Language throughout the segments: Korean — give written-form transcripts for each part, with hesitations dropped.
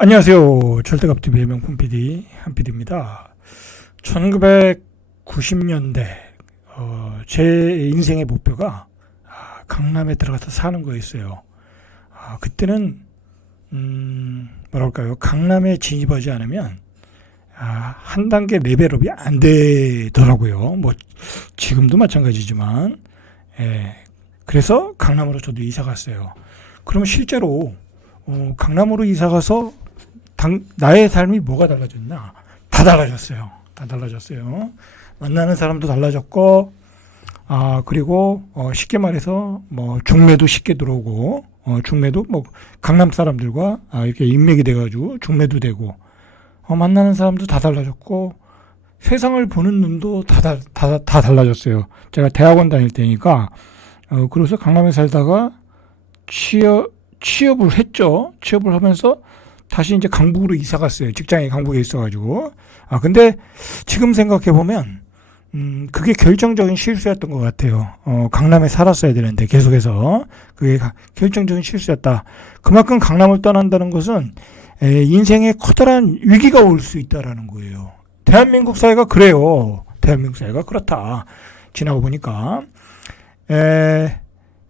안녕하세요. 절대값TV의 명품 PD 한PD입니다. 1990년대 제 인생의 목표가 강남에 들어가서 사는 거였어요. 그때는 뭐랄까요, 강남에 진입하지 않으면 한 단계 레벨업이 안 되더라고요. 뭐 지금도 마찬가지지만, 그래서 강남으로 저도 이사 갔어요. 그러면 실제로 강남으로 이사 가서 나의 삶이 뭐가 달라졌나? 다 달라졌어요. 다 달라졌어요. 만나는 사람도 달라졌고, 그리고 쉽게 말해서 뭐 중매도 쉽게 들어오고, 중매도 뭐 강남 사람들과 이렇게 인맥이 돼가지고 중매도 되고, 만나는 사람도 다 달라졌고, 세상을 보는 눈도 다 달라졌어요. 제가 대학원 다닐 때니까, 그래서 강남에 살다가 취업을 했죠. 취업을 하면서 다시 이제 강북으로 이사 갔어요. 직장이 강북에 있어가지고. 근데 지금 생각해보면, 그게 결정적인 실수였던 것 같아요. 강남에 살았어야 되는데, 계속해서. 그게 결정적인 실수였다. 그만큼 강남을 떠난다는 것은, 인생에 커다란 위기가 올 수 있다라는 거예요. 대한민국 사회가 그래요. 대한민국 사회가 그렇다. 지나고 보니까.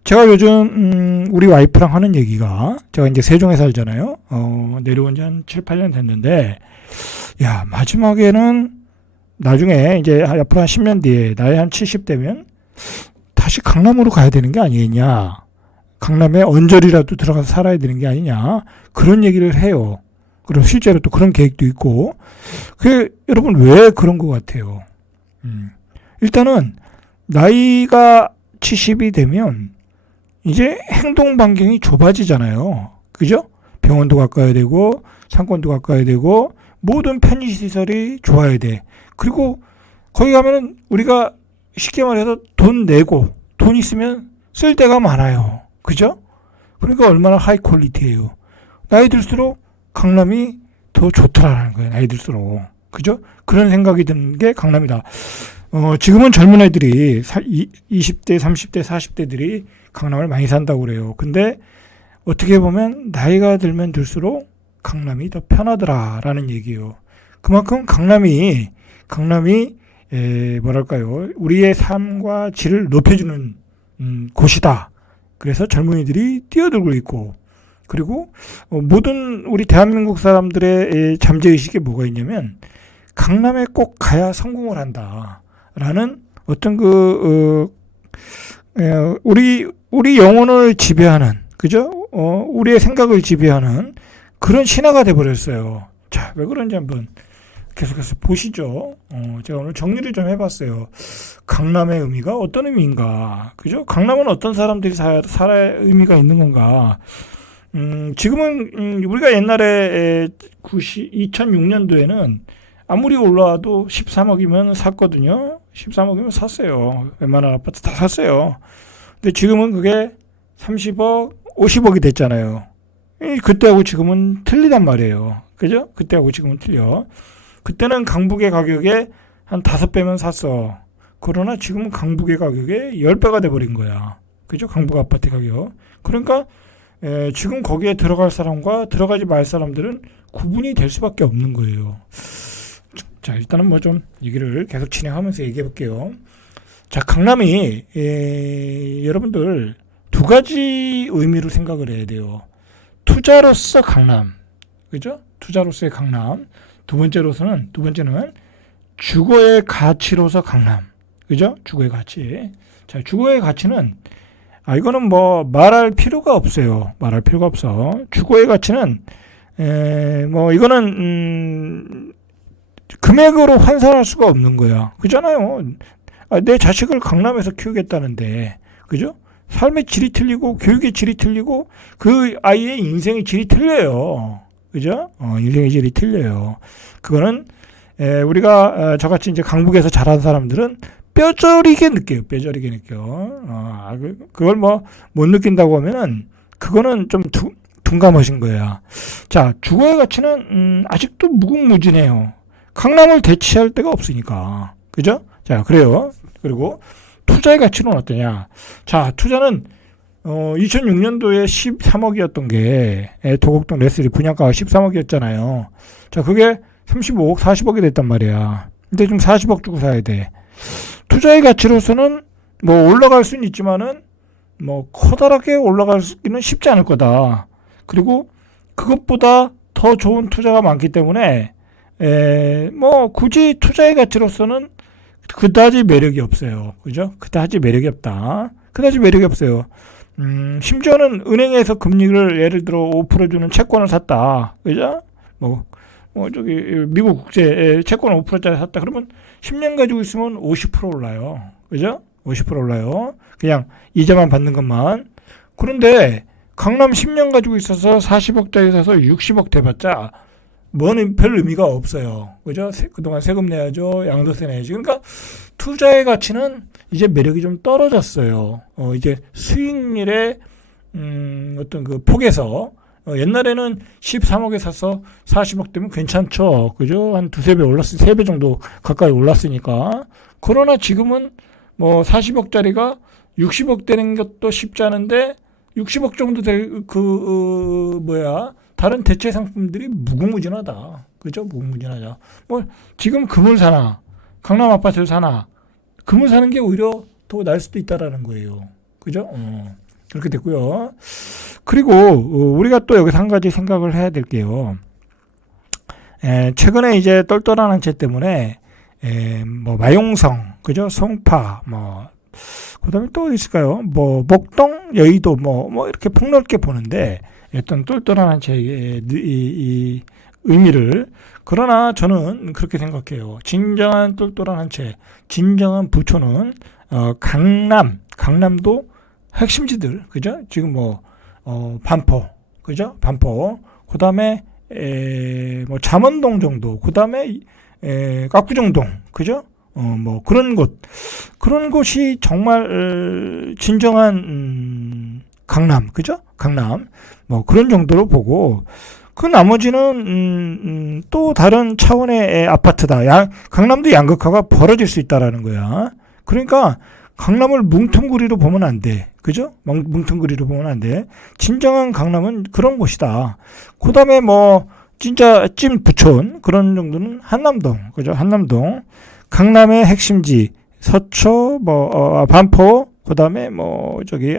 제가 요즘 우리 와이프랑 하는 얘기가, 제가 이제 세종에 살잖아요. 내려온 지 한 7, 8년 됐는데, 야, 마지막에는 나중에 이제 앞으로 한 10년 뒤에 나이 한 70대면 다시 강남으로 가야 되는 게 아니겠냐. 강남에 언저리라도 들어가서 살아야 되는 게 아니냐. 그런 얘기를 해요. 그리고 실제로 또 그런 계획도 있고. 여러분 왜 그런 것 같아요? 일단은 나이가 70이 되면 이제 행동 반경이 좁아지잖아요. 그죠? 병원도 가까이 되고, 상권도 가까이 되고, 모든 편의시설이 좋아야 돼. 그리고 거기 가면은 우리가 쉽게 말해서 돈 내고, 돈 있으면 쓸 데가 많아요. 그죠? 그러니까 얼마나 하이 퀄리티예요. 나이 들수록 강남이 더 좋더라는 거예요. 나이 들수록. 그죠? 그런 생각이 드는 게 강남이다. 지금은 젊은 애들이 20대, 30대, 40대들이 강남을 많이 산다고 그래요. 근데 어떻게 보면 나이가 들면 들수록 강남이 더 편하더라라는 얘기예요. 그만큼 강남이 뭐랄까요, 우리의 삶과 질을 높여주는 곳이다. 그래서 젊은이들이 뛰어들고 있고, 그리고 모든 우리 대한민국 사람들의 잠재의식에 뭐가 있냐면 강남에 꼭 가야 성공을 한다라는 어떤 우리 영혼을 지배하는, 그죠? 우리의 생각을 지배하는 그런 신화가 돼버렸어요. 자, 왜 그런지 한번 계속해서 보시죠. 제가 오늘 정리를 좀 해봤어요. 강남의 의미가 어떤 의미인가? 그죠? 강남은 어떤 사람들이 살아야 의미가 있는 건가? 지금은, 우리가 옛날에 2006년도에는 아무리 올라와도 13억이면 샀거든요. 13억이면 샀어요. 웬만한 아파트 다 샀어요. 근데 지금은 그게 30억, 50억이 됐잖아요. 그때하고 지금은 틀리단 말이에요. 그죠? 그때하고 지금은 틀려. 그때는 강북의 가격에 한 5배면 샀어. 그러나 지금은 강북의 가격에 10배가 돼버린 거야. 그죠? 강북 아파트 가격. 그러니까 지금 거기에 들어갈 사람과 들어가지 말 사람들은 구분이 될 수밖에 없는 거예요. 자, 일단은 뭐 좀 얘기를 계속 진행하면서 얘기해 볼게요. 자, 강남이 여러분들 두 가지 의미로 생각을 해야 돼요. 투자로서 강남, 그죠? 투자로서의 강남. 두 번째는 주거의 가치로서 강남, 그죠? 주거의 가치. 자, 주거의 가치는 이거는 뭐 말할 필요가 없어요. 말할 필요가 없어. 주거의 가치는 뭐 이거는 금액으로 환산할 수가 없는 거야. 그잖아요. 내 자식을 강남에서 키우겠다는데, 그죠? 삶의 질이 틀리고 교육의 질이 틀리고 그 아이의 인생의 질이 틀려요. 그죠? 인생의 질이 틀려요. 그거는 우리가 저같이 이제 강북에서 자란 사람들은 뼈저리게 느껴요. 뼈저리게 느껴. 그걸 뭐 못 느낀다고 하면은 그거는 좀 둔감하신 거야. 자, 주거의 가치는 아직도 무궁무진해요. 강남을 대체할 데가 없으니까. 그죠? 자, 그래요. 그리고 투자의 가치는 어떠냐? 자, 투자는 2006년도에 13억이었던 게 도곡동 레스리 분양가가 13억이었잖아요. 자, 그게 35억, 40억이 됐단 말이야. 근데 좀 40억 주고 사야 돼. 투자의 가치로서는 뭐 올라갈 수는 있지만은 뭐 커다랗게 올라가기는 쉽지 않을 거다. 그리고 그것보다 더 좋은 투자가 많기 때문에 뭐 굳이 투자의 가치로서는 그다지 매력이 없어요. 그죠? 그다지 매력이 없다. 그다지 매력이 없어요. 심지어는 은행에서 금리를 예를 들어 5% 주는 채권을 샀다. 그죠? 저기 미국 국제 채권 5%짜리 샀다. 그러면 10년 가지고 있으면 50% 올라요. 그죠? 50% 올라요. 그냥 이자만 받는 것만. 그런데 강남 10년 가지고 있어서 40억짜리 사서 60억 대봤자 뭐는 별 의미가 없어요. 그죠? 그동안 세금 내야죠. 양도세 내야죠. 그러니까 투자의 가치는 이제 매력이 좀 떨어졌어요. 이제 수익률의 어떤 그 폭에서 옛날에는 13억에 사서 40억 되면 괜찮죠. 그죠? 한 두세 배 올랐으니 3배 정도 가까이 올랐으니까. 그러나 지금은 뭐 40억짜리가 60억 되는 것도 쉽지 않은데 60억 정도 될 다른 대체 상품들이 무궁무진하다. 그죠? 무궁무진하죠. 뭐 지금 금을 사나 강남 아파트를 사나 금을 사는 게 오히려 더 나을 수도 있다라는 거예요. 그죠? 그렇게 됐고요. 그리고 우리가 또 여기서 한 가지 생각을 해야 될게요. 최근에 이제 똘똘한 한 채 때문에 뭐 마용성, 그죠? 송파, 그다음에 또 있을까요? 뭐 목동, 여의도 뭐 이렇게 폭넓게 보는데 어떤 똘똘한 한 채의 이 의미를. 그러나 저는 그렇게 생각해요. 진정한 똘똘한 한 채, 진정한 부초는 강남도 핵심지들, 그죠? 지금 반포, 그죠? 반포. 그다음에 뭐 잠원동 정도, 그다음에 압구정동, 그죠? 뭐 그런 곳이 정말 진정한 강남, 그죠? 강남. 뭐 그런 정도로 보고 그 나머지는 또 다른 차원의 아파트다. 강남도 양극화가 벌어질 수 있다라는 거야. 그러니까 강남을 뭉텅구리로 보면 안 돼. 그죠? 뭉텅구리로 보면 안 돼. 진정한 강남은 그런 곳이다. 그 다음에 진짜 찐 부촌, 그런 정도는 한남동. 그죠? 한남동. 강남의 핵심지, 서초, 반포, 그 다음에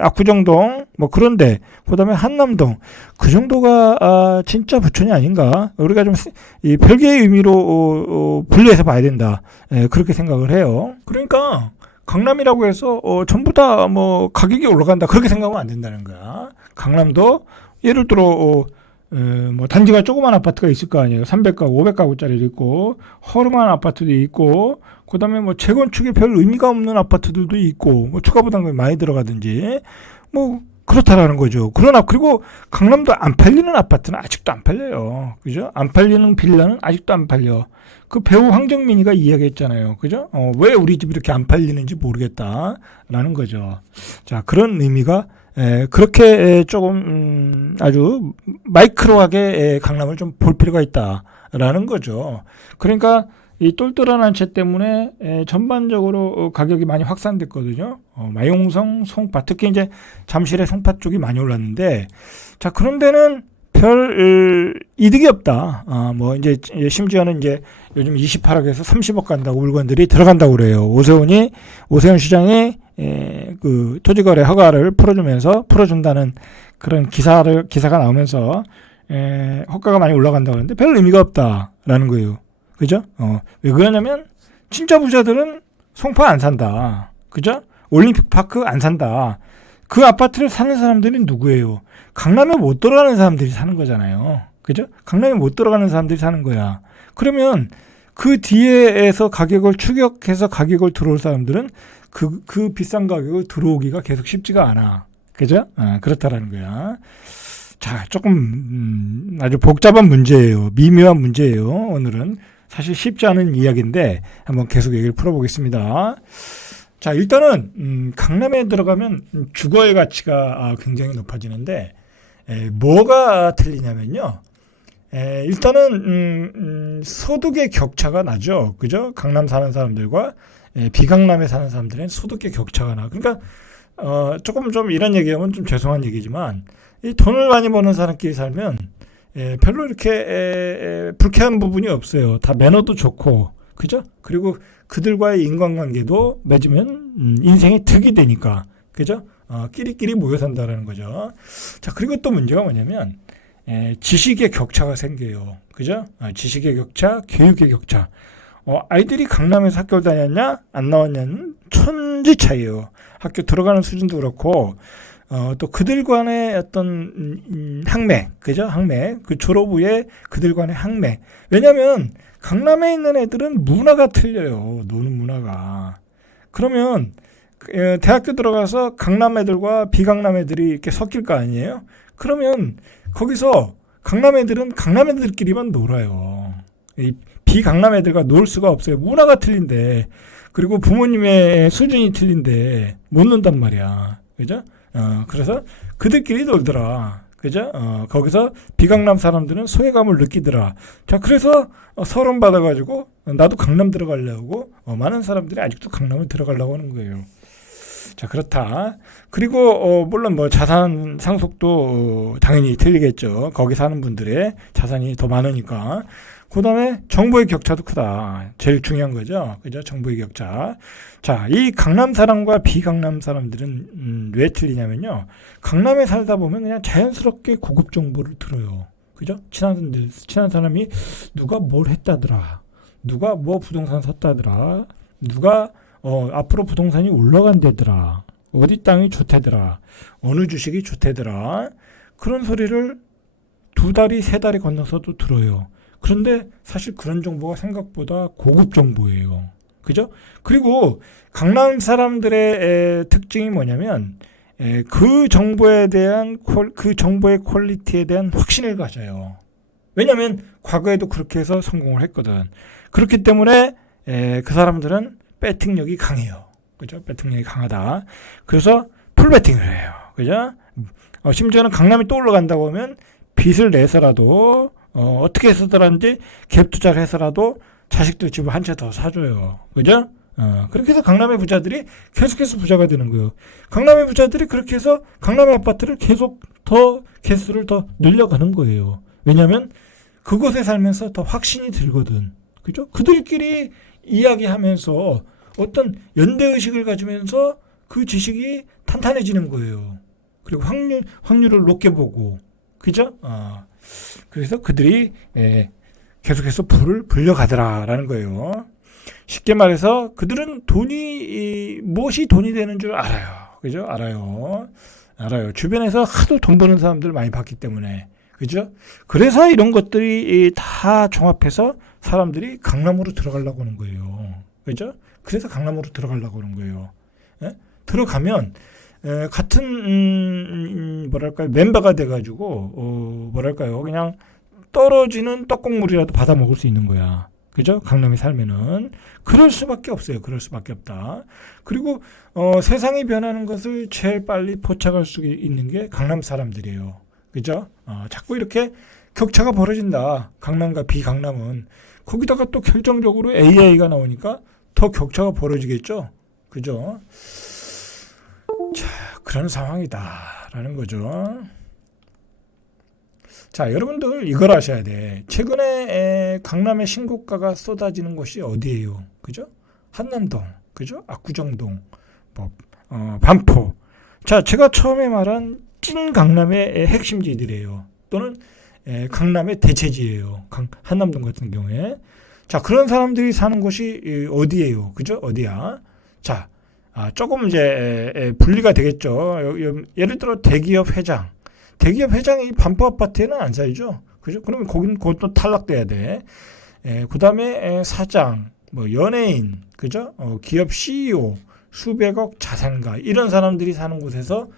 압구정동, 그런데, 그 다음에 한남동. 그 정도가, 진짜 부촌이 아닌가? 우리가 좀, 이 별개의 의미로, 분리해서 봐야 된다. 그렇게 생각을 해요. 그러니까, 강남이라고 해서 전부 다 가격이 올라간다 그렇게 생각하면 안 된다는 거야. 강남도 예를 들어 단지가 조그만 아파트가 있을 거 아니에요. 300가구, 500가구짜리도 있고 허름한 아파트도 있고 그다음에 재건축에 별 의미가 없는 아파트들도 있고 추가 부담금이 많이 들어가든지 그렇다라는 거죠. 그리고 강남도 안 팔리는 아파트는 아직도 안 팔려요. 그죠? 안 팔리는 빌라는 아직도 안 팔려. 그 배우 황정민이가 이야기했잖아요. 그죠? 왜 우리 집이 이렇게 안 팔리는지 모르겠다라는 거죠. 자, 그런 의미가 그렇게 조금 아주 마이크로하게 강남을 좀 볼 필요가 있다라는 거죠. 그러니까 이 똘똘한 한 채 때문에 전반적으로 가격이 많이 확산됐거든요. 마용성, 송파, 특히 이제 잠실의 송파 쪽이 많이 올랐는데, 자, 그런 데는 별 이득이 없다. 이제 심지어는 이제 요즘 28억에서 30억 간다고 물건들이 들어간다고 그래요. 오세훈 시장이 그 토지거래 허가를 풀어준다는 그런 기사가 나오면서 호가가 많이 올라간다고 하는데 별 의미가 없다라는 거예요. 그죠? 왜 그러냐면 진짜 부자들은 송파 안 산다. 그죠? 올림픽 파크 안 산다. 그 아파트를 사는 사람들이 누구예요? 강남에 못 들어가는 사람들이 사는 거잖아요. 그죠? 강남에 못 들어가는 사람들이 사는 거야. 그러면 그 뒤에서 가격을 추격해서 가격을 들어올 사람들은 그 비싼 가격을 들어오기가 계속 쉽지가 않아. 그죠? 그렇다라는 거야. 자, 조금 아주 복잡한 문제예요. 미묘한 문제예요. 오늘은 사실 쉽지 않은 이야기인데 한번 계속 얘기를 풀어보겠습니다. 자, 일단은 강남에 들어가면 주거의 가치가 굉장히 높아지는데 뭐가 틀리냐면요. 일단은 소득의 격차가 나죠. 그죠? 강남 사는 사람들과 비강남에 사는 사람들은 소득의 격차가 나. 그러니까 조금 좀 이런 얘기하면 좀 죄송한 얘기지만 이 돈을 많이 버는 사람끼리 살면 별로 이렇게 불쾌한 부분이 없어요. 다 매너도 좋고, 그죠? 그리고 그들과의 인간관계도 맺으면 인생의 득이 되니까, 그죠? 끼리끼리 모여 산다라는 거죠. 자, 그리고 또 문제가 뭐냐면 지식의 격차가 생겨요. 그죠? 지식의 격차, 교육의 격차. 아이들이 강남에서 학교를 다녔냐, 안 나왔냐는 천지 차이예요. 학교 들어가는 수준도 그렇고, 또 그들 간의 어떤 학맥, 그죠? 학맥, 그 졸업 후에 그들 간의 학맥. 왜냐하면 강남에 있는 애들은 문화가 틀려요. 노는 문화가. 그러면 대학교 들어가서 강남 애들과 비강남 애들이 이렇게 섞일 거 아니에요? 그러면 거기서 강남 애들은 강남 애들끼리만 놀아요. 이 비강남 애들과 놀 수가 없어요. 문화가 틀린데, 그리고 부모님의 수준이 틀린데 못 논단 말이야. 그죠? 그래서 그들끼리 놀더라. 그죠? 거기서 비강남 사람들은 소외감을 느끼더라. 자, 그래서 서론 받아가지고 나도 강남 들어가려고 많은 사람들이 아직도 강남을 들어가려고 하는 거예요. 자, 그렇다. 그리고 물론 뭐 자산 상속도 당연히 틀리겠죠. 거기 사는 분들의 자산이 더 많으니까. 그 다음에 정보의 격차도 크다. 제일 중요한 거죠. 그죠? 정보의 격차. 자, 이 강남 사람과 비강남 사람들은 왜 틀리냐면요. 강남에 살다 보면 그냥 자연스럽게 고급 정보를 들어요. 그죠? 친한 사람이 누가 뭘 했다더라. 누가 뭐 부동산 샀다더라. 누가 앞으로 부동산이 올라간대더라. 어디 땅이 좋대더라. 어느 주식이 좋대더라. 그런 소리를 2달이 3달이 건너서도 들어요. 그런데 사실 그런 정보가 생각보다 고급 정보예요. 그죠? 그리고 강남 사람들의 특징이 뭐냐면 그 정보에 대한 그 정보의 퀄리티에 대한 확신을 가져요. 왜냐하면 과거에도 그렇게 해서 성공을 했거든. 그렇기 때문에 그 사람들은 배팅력이 강해요. 그죠? 배팅력이 강하다. 그래서 풀배팅을 해요. 그죠? 심지어는 강남이 또 올라간다고 하면 빚을 내서라도 어떻게 해서든지 갭 투자를 해서라도 자식들 집을 한 채 더 사줘요. 그죠? 그렇게 해서 강남의 부자들이 계속해서 부자가 되는 거예요. 강남의 부자들이 그렇게 해서 강남의 아파트를 계속 더 개수를 더 늘려가는 거예요. 왜냐하면 그곳에 살면서 더 확신이 들거든. 그죠? 그들끼리 이야기하면서 어떤 연대의식을 가지면서 그 지식이 탄탄해지는 거예요. 그리고 확률을 높게 보고. 그죠? 그래서 그들이 계속해서 부를 불려가더라라는 거예요. 쉽게 말해서 그들은 무엇이 돈이 되는 줄 알아요. 그죠? 알아요. 주변에서 하도 돈 버는 사람들 많이 봤기 때문에. 그죠? 그래서 이런 것들이 다 종합해서 사람들이 강남으로 들어가려고 하는 거예요. 그죠? 그래서 강남으로 들어가려고 하는 거예요. 들어가면 같은 뭐랄까요, 멤버가 돼가지고 뭐랄까요, 그냥 떨어지는 떡국물이라도 받아 먹을 수 있는 거야. 그죠? 강남에 살면은 그럴 수밖에 없어요. 그럴 수밖에 없다. 그리고 세상이 변하는 것을 제일 빨리 포착할 수 있는 게 강남 사람들이에요. 그죠? 자꾸 이렇게 격차가 벌어진다. 강남과 비강남은. 거기다가 또 결정적으로 AI가 나오니까 더 격차가 벌어지겠죠. 그죠? 자, 그런 상황이다라는 거죠. 자, 여러분들 이걸 아셔야 돼. 최근에 강남의 신고가가 쏟아지는 곳이 어디예요? 그죠? 한남동, 그죠? 압구정동, 반포. 자, 제가 처음에 말한 찐 강남의 핵심지들이에요. 또는 강남의 대체지예요. 한남동 같은 경우에. 자, 그런 사람들이 사는 곳이 어디예요? 그죠? 어디야? 자, 조금 이제 분리가 되겠죠. 예를 들어 대기업 회장이 반포 아파트에는 안 살죠. 그죠? 그러면 거기는 그것도 탈락돼야 돼. 그 다음에 사장, 연예인, 그죠? 기업 CEO, 수백억 자산가, 이런 사람들이 사는 곳에서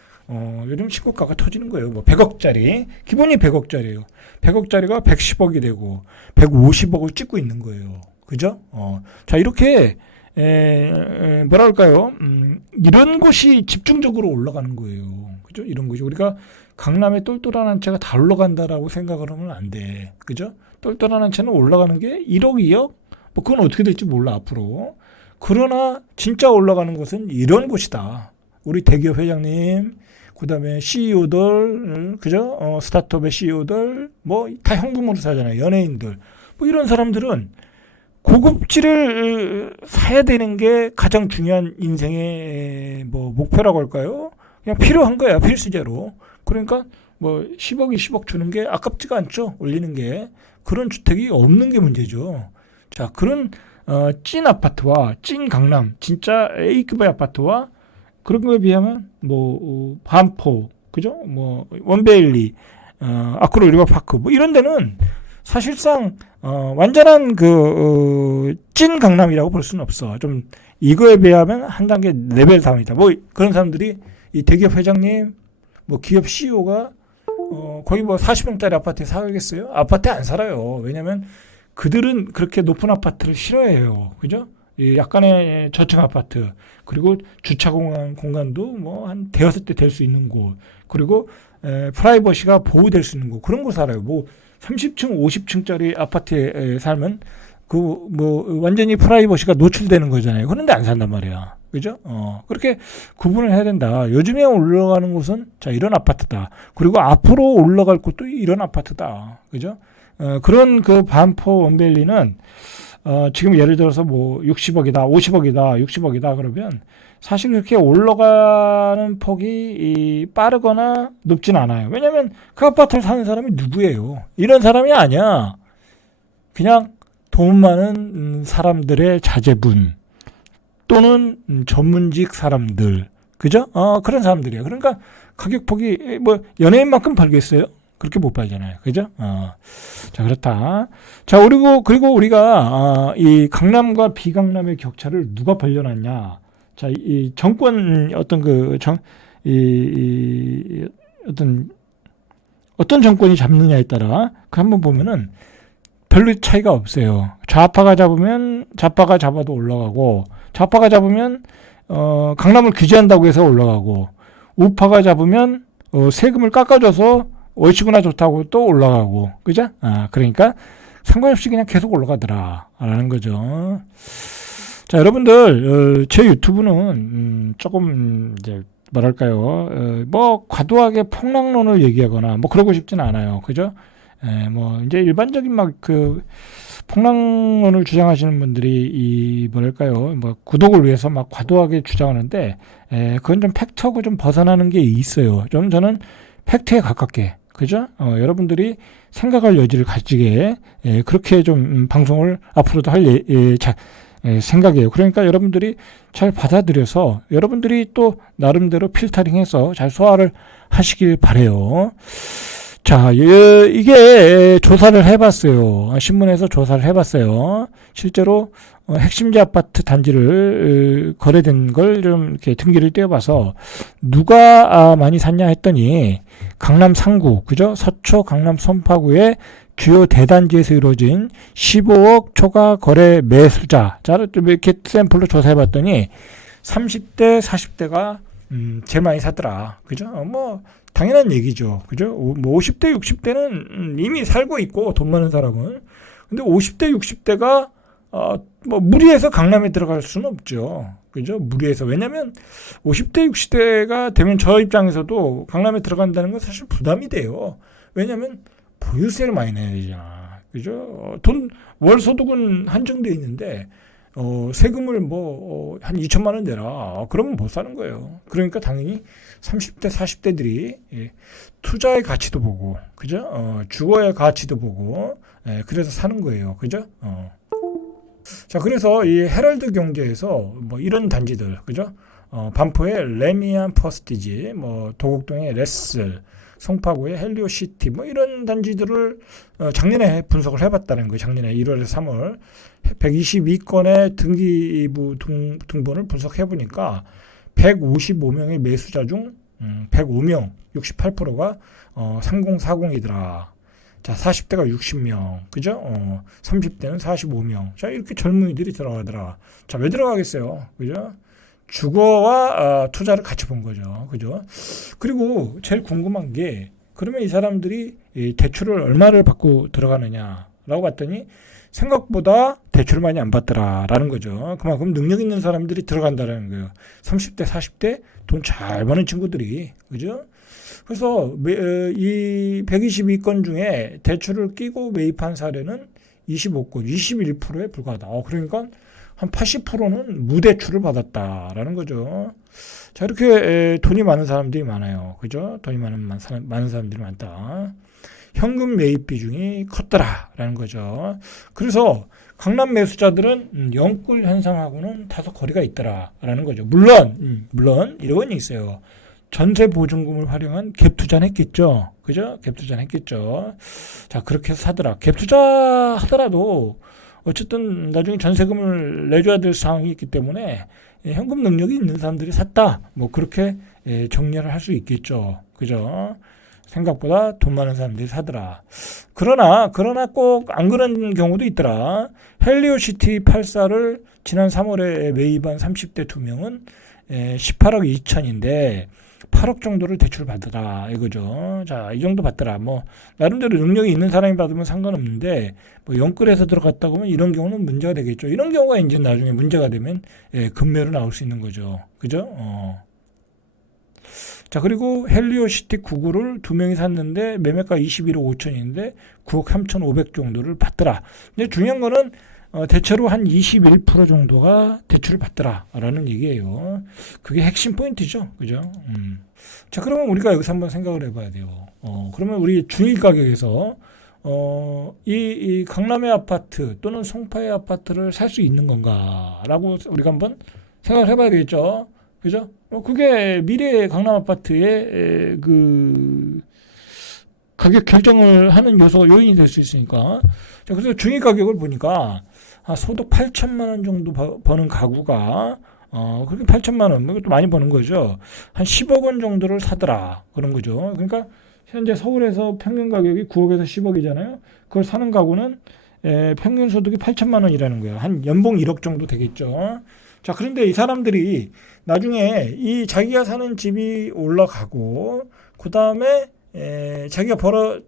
요즘 신고가가 터지는 거예요. 100억짜리, 기본이 100억짜리예요. 100억짜리가 110억이 되고 150억을 찍고 있는 거예요. 그죠? 자, 이렇게 뭐랄까요? 이런 곳이 집중적으로 올라가는 거예요. 그죠? 이런 곳이 우리가 강남의 똘똘한 한 채가 다 올라간다라고 생각을 하면 안 돼. 그죠? 똘똘한 한 채는 올라가는 게 1억, 2억? 그건 어떻게 될지 몰라 앞으로. 그러나 진짜 올라가는 곳은 이런 곳이다. 우리 대기업 회장님, 그다음에 CEO들, 그죠? 스타트업의 CEO들, 뭐 다 현금으로 사잖아요. 연예인들, 뭐 이런 사람들은 고급지를 사야 되는 게 가장 중요한 인생의 뭐 목표라고 할까요? 그냥 필요한 거야, 필수제로. 그러니까 뭐 10억, 20억 주는 게 아깝지가 않죠. 올리는 게. 그런 주택이 없는 게 문제죠. 자, 그런 찐 아파트와 찐 강남, 진짜 A급의 아파트와 그런 거에 비하면 뭐 반포, 그죠? 뭐 원베일리, 아크로 리버파크 뭐 이런 데는 사실상 완전한 찐 강남이라고 볼 수는 없어. 좀 이거에 비하면 한 단계 레벨 다운이다. 뭐 그런 사람들이 이 대기업 회장님, 뭐 기업 CEO가 거기 뭐 40평짜리 아파트에 살겠어요? 아파트에 안 살아요. 왜냐면 그들은 그렇게 높은 아파트를 싫어해요. 그죠? 이 약간의 저층 아파트, 그리고 주차 공간도 뭐 한 대여섯 대 될 수 있는 곳, 그리고 프라이버시가 보호될 수 있는 곳, 그런 곳 살아요. 뭐 30층, 50층짜리 아파트에 살면 그 뭐 완전히 프라이버시가 노출되는 거잖아요. 그런데 안 산단 말이야. 그죠? 그렇게 구분을 해야 된다. 요즘에 올라가는 곳은 자, 이런 아파트다. 그리고 앞으로 올라갈 곳도 이런 아파트다. 그죠? 그런 그 반포 원밸리는 지금 예를 들어서 뭐 60억이다, 50억이다, 60억이다 그러면 사실 그렇게 올라가는 폭이 빠르거나 높진 않아요. 왜냐면 그 아파트를 사는 사람이 누구예요? 이런 사람이 아니야. 그냥 돈 많은 사람들의 자제분 또는 전문직 사람들, 그죠? 그런 사람들이에요. 그러니까 가격폭이 뭐 연예인만큼 벌겠어요? 그렇게 못 팔잖아요. 그죠? 자, 그렇다. 자, 그리고 우리가 이 강남과 비강남의 격차를 누가 벌려놨냐? 자, 이 정권 어떤 정권이 잡느냐에 따라 그 한번 보면은 별로 차이가 없어요. 좌파가 잡아도 올라가고, 좌파가 잡으면 강남을 규제한다고 해서 올라가고, 우파가 잡으면 세금을 깎아줘서 얼씨구나 좋다고 또 올라가고, 그죠? 그러니까 상관없이 그냥 계속 올라가더라라는 거죠. 자, 여러분들 제 유튜브는 조금 이제 뭐랄까요, 뭐 과도하게 폭락론을 얘기하거나 뭐 그러고 싶지는 않아요, 그죠? 뭐 이제 일반적인 막 그 폭락론을 주장하시는 분들이 이 뭐랄까요, 뭐 구독을 위해서 막 과도하게 주장하는데, 그건 좀 팩트하고 좀 벗어나는 게 있어요. 저는 팩트에 가깝게, 그죠? 여러분들이 생각할 여지를 가지게 그렇게 좀 방송을 앞으로도 할 생각이에요. 그러니까 여러분들이 잘 받아들여서 여러분들이 또 나름대로 필터링해서 잘 소화를 하시길 바래요. 자, 이게 조사를 해봤어요. 신문에서 조사를 해봤어요. 실제로 핵심지 아파트 단지를 거래된 걸 좀 이렇게 등기를 떼어봐서 누가 많이 샀냐 했더니 강남 상구, 그죠? 서초, 강남 송파구의 주요 대단지에서 이루어진 15억 초과 거래 매수자를 좀 이렇게 샘플로 조사해봤더니 30대, 40대가 제일 많이 샀더라. 그죠? 뭐 당연한 얘기죠. 그죠? 뭐 50대, 60대는 이미 살고 있고 돈 많은 사람은. 근데 50대, 60대가 뭐 무리해서 강남에 들어갈 수는 없죠. 그죠? 무리해서. 왜냐면 50대, 60대가 되면 저 입장에서도 강남에 들어간다는 건 사실 부담이 돼요. 왜냐면 보유세를 많이 내야 되잖아. 그죠? 월 소득은 한정돼 있는데 세금을 한 2천만 원 내라. 그러면 못 사는 거예요. 그러니까 당연히 30대, 40대들이 투자의 가치도 보고, 그죠? 주거의 가치도 보고, 그래서 사는 거예요. 그죠? 자, 그래서 이 헤럴드 경제에서 뭐 이런 단지들, 그죠? 반포의 레미안 퍼스티지, 뭐 도곡동의 레슬, 송파구의 헬리오시티, 뭐 이런 단지들을 작년에 분석을 해봤다는 거예요. 작년에 1월에서 3월 122건의 등기부 등본을 분석해보니까 155명의 매수자 중 105명, 68%가 3040이더라. 자, 40대가 60명, 그죠? 30대는 45명. 자, 이렇게 젊은이들이 들어가더라. 자, 왜 들어가겠어요? 그죠? 주거와 투자를 같이 본 거죠. 그죠? 그리고 제일 궁금한 게, 그러면 이 사람들이 이 대출을 얼마를 받고 들어가느냐? 라고 봤더니 생각보다 대출을 많이 안 받더라라는 거죠. 그만큼 능력 있는 사람들이 들어간다라는 거예요. 30대, 40대 돈 잘 버는 친구들이. 그죠? 그래서 이 122건 중에 대출을 끼고 매입한 사례는 25건, 21%에 불과하다. 그러니까 한 80%는 무대출을 받았다라는 거죠. 자, 이렇게 돈이 많은 사람들이 많아요. 그죠? 돈이 많은 사람들이 많다. 현금 매입 비중이 컸더라라는 거죠. 그래서 강남 매수자들은 영끌 현상하고는 다소 거리가 있더라라는 거죠. 물론 이런 있어요. 전세 보증금을 활용한 갭 투자는 했겠죠. 그죠? 갭 투자는 했겠죠. 자, 그렇게 해서 사더라. 갭 투자 하더라도 어쨌든 나중에 전세금을 내줘야 될 상황이 있기 때문에 현금 능력이 있는 사람들이 샀다. 뭐 그렇게 정리를 할 수 있겠죠. 그죠? 생각보다 돈 많은 사람들이 사더라. 그러나 꼭 안 그런 경우도 있더라. 헬리오시티 84를 지난 3월에 매입한 30대 2명은 18억 2천인데 8억 정도를 대출 받더라 이거죠. 자, 이 정도 받더라. 뭐 나름대로 능력이 있는 사람이 받으면 상관없는데 뭐 영끌에서 들어갔다고 하면 이런 경우는 문제가 되겠죠. 이런 경우가 이제 나중에 문제가 되면 금매로 나올 수 있는 거죠. 그죠? 자, 그리고 헬리오시티 99를 2명이 샀는데 매매가 21억 5천인데 9억 3,500 정도를 받더라. 근데 중요한 거는 대체로 한 21% 정도가 대출을 받더라라는 얘기예요. 그게 핵심 포인트죠. 그죠? 자, 그러면 우리가 여기서 한번 생각을 해봐야 돼요. 그러면 우리 중위 가격에서 이 강남의 아파트 또는 송파의 아파트를 살 수 있는 건가라고 우리가 한번 생각을 해봐야 되겠죠. 그죠? 그게 미래의 강남 아파트의 그 가격 결정을 하는 요인이 될 수 있으니까. 자, 그래서 중위 가격을 보니까 소득 8천만 원 정도 버는 가구가 그렇게 8천만 원, 이것도 많이 버는 거죠. 한 10억 원 정도를 사더라 그런 거죠. 그러니까 현재 서울에서 평균 가격이 9억에서 10억이잖아요. 그걸 사는 가구는 평균 소득이 8천만 원이라는 거예요. 한 연봉 1억 정도 되겠죠. 자, 그런데 이 사람들이 나중에 이 자기가 사는 집이 올라가고 그 다음에 자기가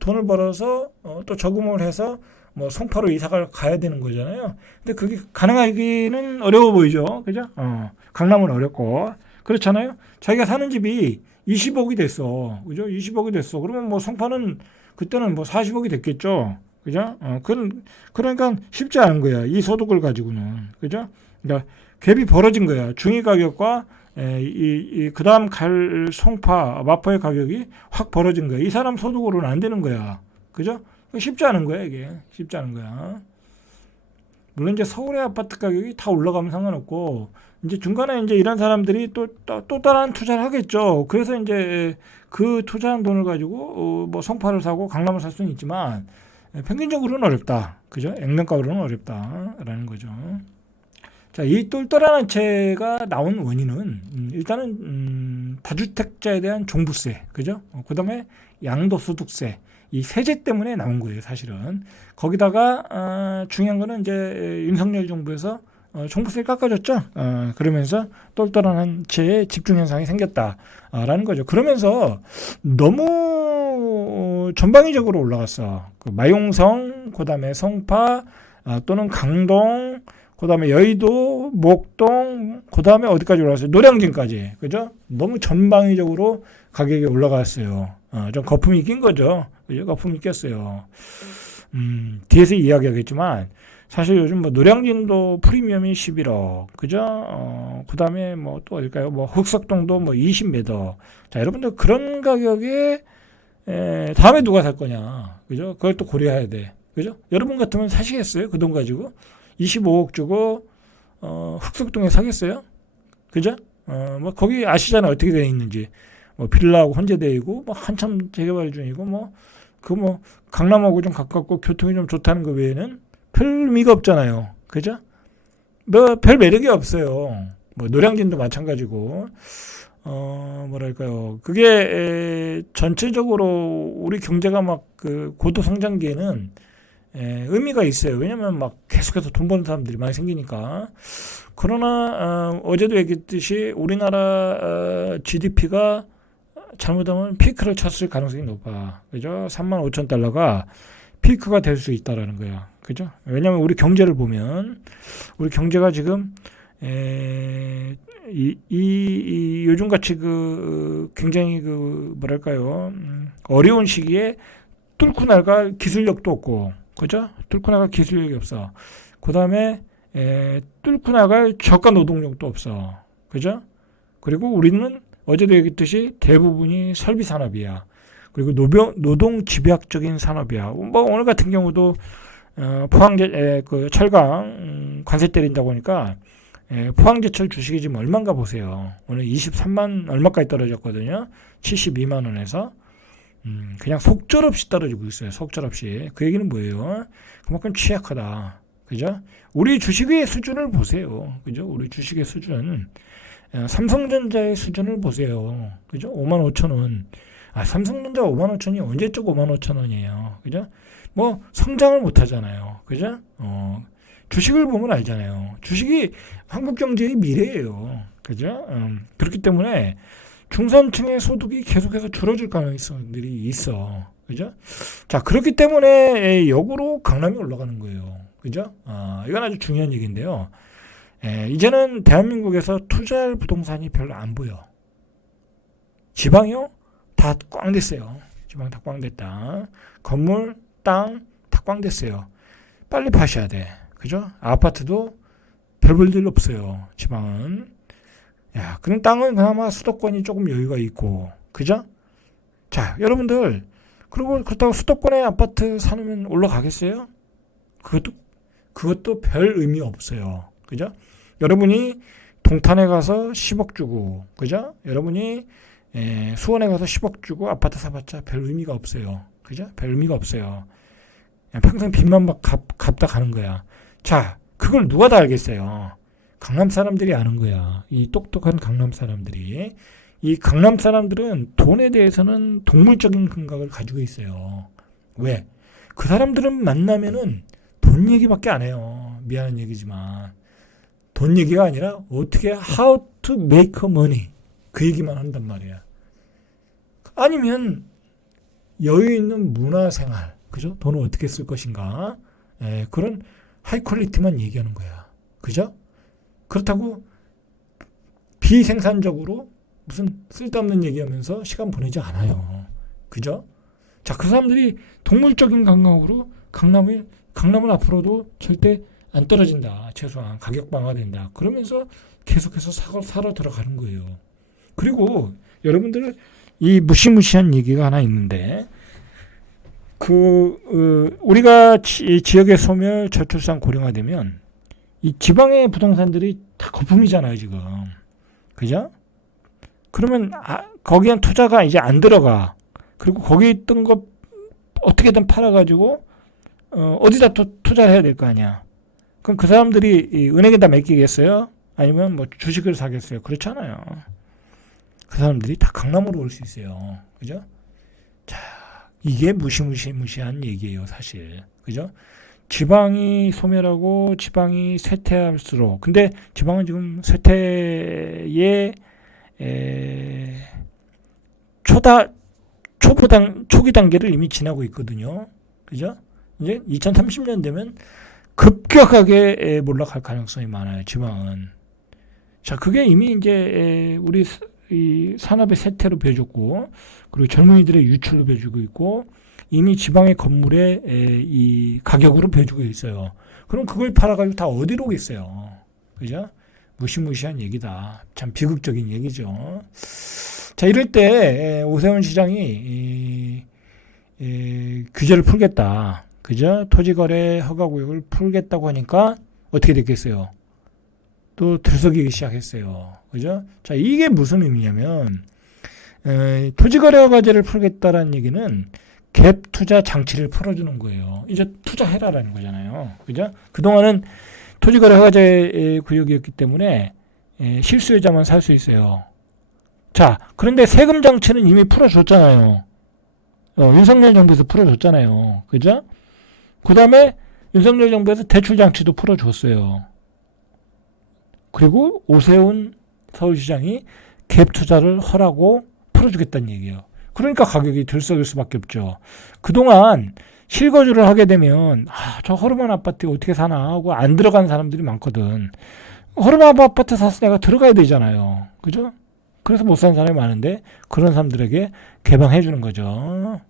돈을 벌어서 또 저금을 해서 뭐 송파로 이사가 가야 되는 거잖아요. 근데 그게 가능하기는 어려워 보이죠. 그죠? 강남은 어렵고. 그렇잖아요. 자기가 사는 집이 20억이 됐어. 그죠? 20억이 됐어. 그러면 뭐 송파는 그때는 뭐 40억이 됐겠죠. 그죠? 그러니까 쉽지 않은 거야. 이 소득을 가지고는. 그죠? 그러니까 갭이 벌어진 거야. 중위 가격과 그 다음 갈 송파, 마포의 가격이 확 벌어진 거야. 이 사람 소득으로는 안 되는 거야. 그죠? 쉽지 않은 거야, 이게. 쉽지 않은 거야. 물론 이제 서울의 아파트 가격이 다 올라가면 상관없고, 이제 중간에 이제 이런 사람들이 또 다른 투자를 하겠죠. 그래서 이제 그 투자한 돈을 가지고, 뭐 송파를 사고 강남을 살 수는 있지만, 평균적으로는 어렵다. 그죠? 액면가로는 어렵다라는 거죠. 자, 이 똘똘한 한채가 나온 원인은 일단은 다주택자에 대한 종부세, 그죠? 그다음에 양도소득세, 이 세제 때문에 나온 거예요, 사실은. 거기다가 중요한 거는 이제 윤석열 정부에서 종부세를 깎아줬죠. 그러면서 똘똘한 한채에 집중 현상이 생겼다라는 거죠. 그러면서 너무 전방위적으로 올라갔어. 그 마용성, 그다음에 송파, 또는 강동, 그 다음에 여의도, 목동, 그 다음에 어디까지 올라갔어요? 노량진까지. 그죠? 너무 전방위적으로 가격이 올라갔어요. 좀 거품이 낀 거죠. 그죠? 거품이 꼈어요. 뒤에서 이야기하겠지만, 사실 요즘 뭐 노량진도 프리미엄이 11억. 그죠? 그 다음에 뭐 또 어딜까요? 뭐 흑석동도 뭐 20m. 자, 여러분들 그런 가격에, 다음에 누가 살 거냐. 그죠? 그걸 또 고려해야 돼. 그죠? 여러분 같으면 사시겠어요? 그 돈 가지고? 25억 주고 흑석동에 사겠어요? 그죠? 뭐 거기 아시잖아요. 어떻게 되어 있는지. 뭐 빌라하고 혼재되어 있고 뭐 한참 재개발 중이고 뭐 강남하고 좀 가깝고 교통이 좀 좋다는 거 외에는 별 의미가 없잖아요. 그죠? 뭐 별 매력이 없어요. 뭐 노량진도 마찬가지고. 뭐랄까요. 그게 전체적으로 우리 경제가 막 그 고도 성장기에는 의미가 있어요. 왜냐면 막 계속해서 돈 버는 사람들이 많이 생기니까. 그러나 어제도 얘기했듯이 우리나라 GDP가 잘못하면 피크를 쳤을 가능성이 높아. 그죠? 35,000달러가 피크가 될 수 있다라는 거야. 그죠? 왜냐하면 우리 경제를 보면 우리 경제가 지금 요즘 같이 굉장히 뭐랄까요, 어려운 시기에 뚫고 나갈 기술력도 없고, 그죠? 뚫고 나갈 기술력이 없어. 그 다음에 뚫고 나갈 저가 노동력도 없어. 그죠? 그리고 우리는 어제도 얘기했듯이 대부분이 설비 산업이야. 그리고 노동 집약적인 산업이야. 뭐 오늘 같은 경우도 포항제 철강 관세 때린다고 하니까 포항제철 주식이 지금 얼마인가 보세요. 오늘 23만 얼마까지 떨어졌거든요. 72만 원에서 그냥 속절없이 떨어지고 있어요. 속절없이. 그 얘기는 뭐예요? 그만큼 취약하다. 그죠? 우리 주식의 수준을 보세요. 그죠? 우리 주식의 수준. 삼성전자의 수준을 보세요. 그죠? 5만 5천 원. 삼성전자 5만 5천이 언제적 5만 5천 원이에요. 그죠? 뭐 성장을 못 하잖아요. 그죠? 주식을 보면 알잖아요. 주식이 한국 경제의 미래예요. 그죠? 그렇기 때문에 중산층의 소득이 계속해서 줄어들 가능성들이 있어. 그죠? 자, 그렇기 때문에 역으로 강남이 올라가는 거예요. 그죠? 이건 아주 중요한 얘기인데요. 이제는 대한민국에서 투자할 부동산이 별로 안 보여. 지방이요? 다 꽝 됐어요. 지방 다 꽝 됐다. 건물, 땅 다 꽝 됐어요. 빨리 파셔야 돼. 그죠? 아파트도 별 볼 일 없어요. 지방은. 야, 그럼 땅은 그나마 수도권이 조금 여유가 있고, 그죠? 자, 여러분들, 그렇다고 수도권에 아파트 사놓으면 올라가겠어요? 그것도 별 의미 없어요. 그죠? 여러분이 동탄에 가서 10억 주고, 그죠? 여러분이 수원에 가서 10억 주고 아파트 사봤자 별 의미가 없어요. 그죠? 별 의미가 없어요. 평생 빚만 갚다 가는 거야. 자, 그걸 누가 다 알겠어요? 강남 사람들이 아는 거야. 이 똑똑한 강남 사람들이. 이 강남 사람들은 돈에 대해서는 동물적인 감각을 가지고 있어요. 왜? 그 사람들은 만나면은 돈 얘기밖에 안 해요. 미안한 얘기지만. 돈 얘기가 아니라 어떻게 how to make money 그 얘기만 한단 말이야. 아니면 여유 있는 문화생활, 그죠? 돈을 어떻게 쓸 것인가, 그런 하이 퀄리티만 얘기하는 거야. 그죠? 그렇다고 비생산적으로 무슨 쓸데없는 얘기하면서 시간 보내지 않아요. 그죠? 자, 그 사람들이 동물적인 감각으로 강남은 앞으로도 절대 안 떨어진다. 최소한 가격 방어된다. 그러면서 계속해서 사러 들어가는 거예요. 그리고 여러분들 이 무시무시한 얘기가 하나 있는데 우리가 지역의 소멸, 저출산, 고령화되면 이 지방의 부동산들이 다 거품이잖아요, 지금. 그죠? 그러면 거기엔 투자가 이제 안 들어가. 그리고 거기 있던 거 어떻게든 팔아가지고 어디다 투자를 해야 될 거 아니야. 그럼 그 사람들이 은행에다 맡기겠어요? 아니면 뭐 주식을 사겠어요? 그렇잖아요. 그 사람들이 다 강남으로 올 수 있어요. 그죠? 자, 이게 무시무시한 얘기예요, 사실. 그죠? 지방이 소멸하고 지방이 쇠퇴할수록, 근데 지방은 지금 쇠퇴의 초기 단계를 이미 지나고 있거든요. 그죠? 이제 2030년 되면 급격하게 몰락할 가능성이 많아요, 지방은. 자, 그게 이미 이제 우리 이 산업의 쇠퇴로 배줬고, 그리고 젊은이들의 유출로 배주고 있고, 이미 지방의 건물의 이 가격으로 배주고 있어요. 그럼 그걸 팔아가지고 다 어디로 오겠어요? 그죠? 무시무시한 얘기다. 참 비극적인 얘기죠. 자, 이럴 때 오세훈 시장이 규제를 풀겠다. 그죠? 토지거래 허가구역을 풀겠다고 하니까 어떻게 됐겠어요? 또 들썩이기 시작했어요. 그죠? 자, 이게 무슨 의미냐면 토지거래 허가제를 풀겠다라는 얘기는 갭 투자 장치를 풀어주는 거예요. 이제 투자해라라는 거잖아요. 그죠? 그동안은 토지거래 허가제 구역이었기 때문에 실수요자만 살 수 있어요. 자, 그런데 세금 장치는 이미 풀어줬잖아요. 윤석열 정부에서 풀어줬잖아요. 그죠? 그 다음에 윤석열 정부에서 대출 장치도 풀어줬어요. 그리고 오세훈 서울시장이 갭 투자를 하라고 풀어주겠다는 얘기예요. 그러니까 가격이 들썩일 수밖에 없죠. 그동안 실거주를 하게 되면 저 허름한 아파트에 어떻게 사나 하고 안 들어간 사람들이 많거든. 허름한 아파트 사서 내가 들어가야 되잖아요. 그죠? 그래서 못 사는 사람이 많은데 그런 사람들에게 개방해 주는 거죠.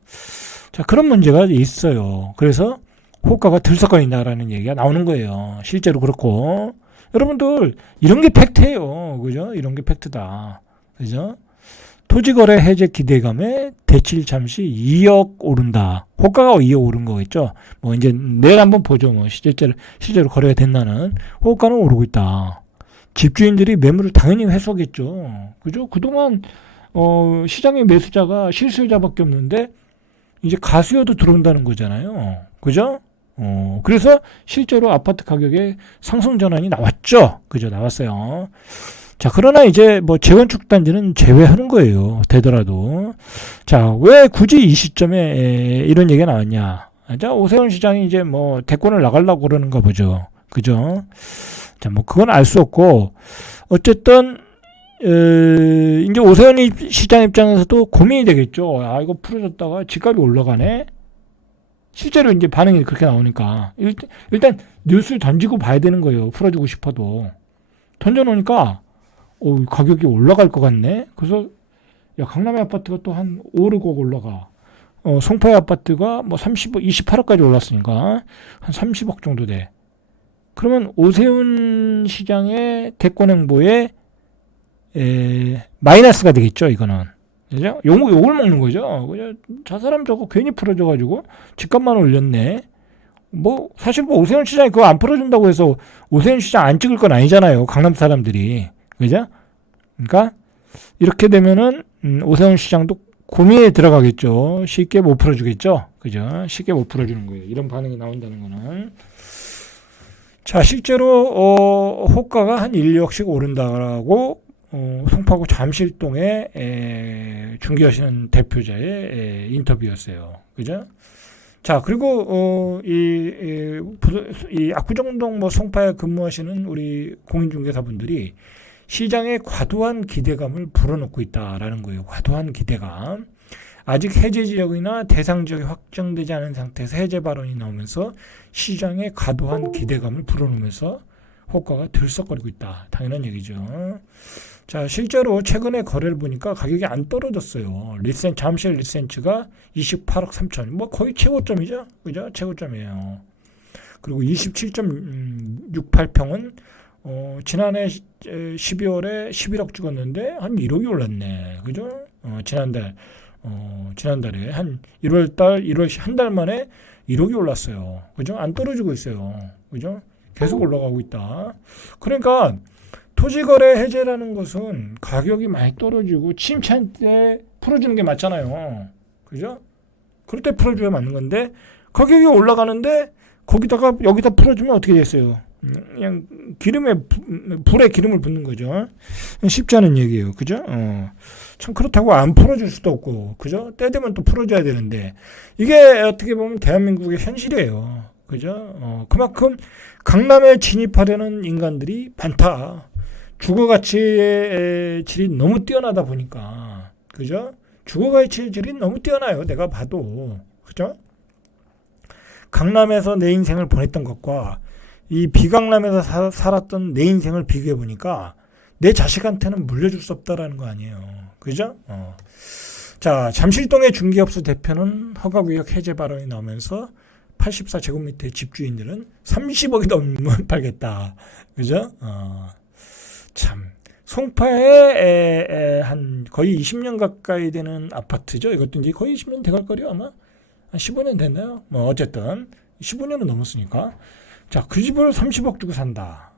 자, 그런 문제가 있어요. 그래서 호가가 들썩거린다라는 얘기가 나오는 거예요. 실제로 그렇고. 여러분들 이런 게 팩트예요. 그죠? 이런 게 팩트다. 그죠? 토지거래 해제 기대감에 대출 잠시 2억 오른다. 호가가 2억 오른 거겠죠. 뭐 이제 내일 한번 보죠. 뭐 실제로 거래가 됐나는 호가는 오르고 있다. 집주인들이 매물을 당연히 회수하겠죠. 그죠? 그동안 시장의 매수자가 실수요자밖에 없는데 이제 가수요도 들어온다는 거잖아요. 그죠? 그래서 실제로 아파트 가격에 상승 전환이 나왔죠. 그죠? 나왔어요. 자, 그러나 이제 뭐 재건축 단지는 제외하는 거예요. 되더라도. 자, 왜 굳이 이 시점에 이런 얘기가 나왔냐? 자, 오세훈 시장이 이제 뭐 대권을 나가려고 그러는가 보죠. 그죠? 자, 뭐 그건 알 수 없고 어쨌든 이제 오세훈 시장 입장에서도 고민이 되겠죠. 아, 이거 풀어줬다가 집값이 올라가네. 실제로 이제 반응이 그렇게 나오니까 일단 뉴스를 던지고 봐야 되는 거예요. 풀어주고 싶어도 던져놓으니까 가격이 올라갈 것 같네. 그래서 야, 강남의 아파트가 또 한 5, 6억 올라가. 송파의 아파트가 뭐 30억, 28억까지 올랐으니까 한 30억 정도 돼. 그러면 오세훈 시장의 대권 행보에 마이너스가 되겠죠, 이거는. 그죠? 욕을 먹는 거죠. 그죠? 저 사람 저거 괜히 풀어줘가지고 집값만 올렸네. 뭐 사실 뭐 오세훈 시장이 그거 안 풀어준다고 해서 오세훈 시장 안 찍을 건 아니잖아요. 강남 사람들이. 그죠? 그러니까 이렇게 되면은 오세훈 시장도 고민에 들어가겠죠. 쉽게 못 풀어주겠죠. 그죠? 쉽게 못 풀어주는 거예요. 이런 반응이 나온다는 거는. 자, 실제로 호가가 한 1, 2억씩 오른다라고 송파구 잠실동에 중개하시는 대표자의 인터뷰였어요. 그죠? 자, 그리고 이 압구정동 뭐 송파에 근무하시는 우리 공인중개사분들이 시장에 과도한 기대감을 불어넣고 있다라는 거예요. 과도한 기대감. 아직 해제 지역이나 대상 지역이 확정되지 않은 상태에서 해제 발언이 나오면서 시장에 과도한 기대감을 불어넣으면서 호가가 들썩거리고 있다. 당연한 얘기죠. 자, 실제로 최근에 거래를 보니까 가격이 안 떨어졌어요. 잠실 리센츠가 28억 3천. 뭐 거의 최고점이죠. 그죠? 최고점이에요. 그리고 27.68평은 지난해 12월에 11억 찍었는데 한 1억이 올랐네. 그죠? 지난달에 한 1월 한 달 만에 1억이 올랐어요. 그죠? 안 떨어지고 있어요. 그죠? 계속 올라가고 있다. 그러니까 토지거래 해제라는 것은 가격이 많이 떨어지고 침체할 때 풀어주는 게 맞잖아요. 그죠? 그럴 때 풀어줘야 맞는 건데 가격이 올라가는데 거기다가 여기다 풀어주면 어떻게 됐어요? 그냥 불에 기름을 붓는 거죠. 쉽지 않은 얘기예요. 그죠? 참 그렇다고 안 풀어줄 수도 없고, 그죠? 때 되면 또 풀어줘야 되는데 이게 어떻게 보면 대한민국의 현실이에요. 그죠? 그만큼 강남에 진입하려는 인간들이 많다. 주거가치의 질이 너무 뛰어나다 보니까, 그죠? 주거가치의 질이 너무 뛰어나요. 내가 봐도, 그죠? 강남에서 내 인생을 보냈던 것과 이 비강남에서 살았던 내 인생을 비교해 보니까 내 자식한테는 물려줄 수 없다라는 거 아니에요. 그죠? 자, 잠실동의 중개업소 대표는 허가구역 해제 발언이 나오면서 84제곱미터의 집주인들은 30억이 넘으면 팔겠다. 그죠? 참. 송파에 한 거의 20년 가까이 되는 아파트죠. 이것도 이제 거의 20년 돼갈 거리요, 아마. 한 15년 됐나요? 뭐, 어쨌든. 15년은 넘었으니까. 자, 그 집을 30억 주고 산다.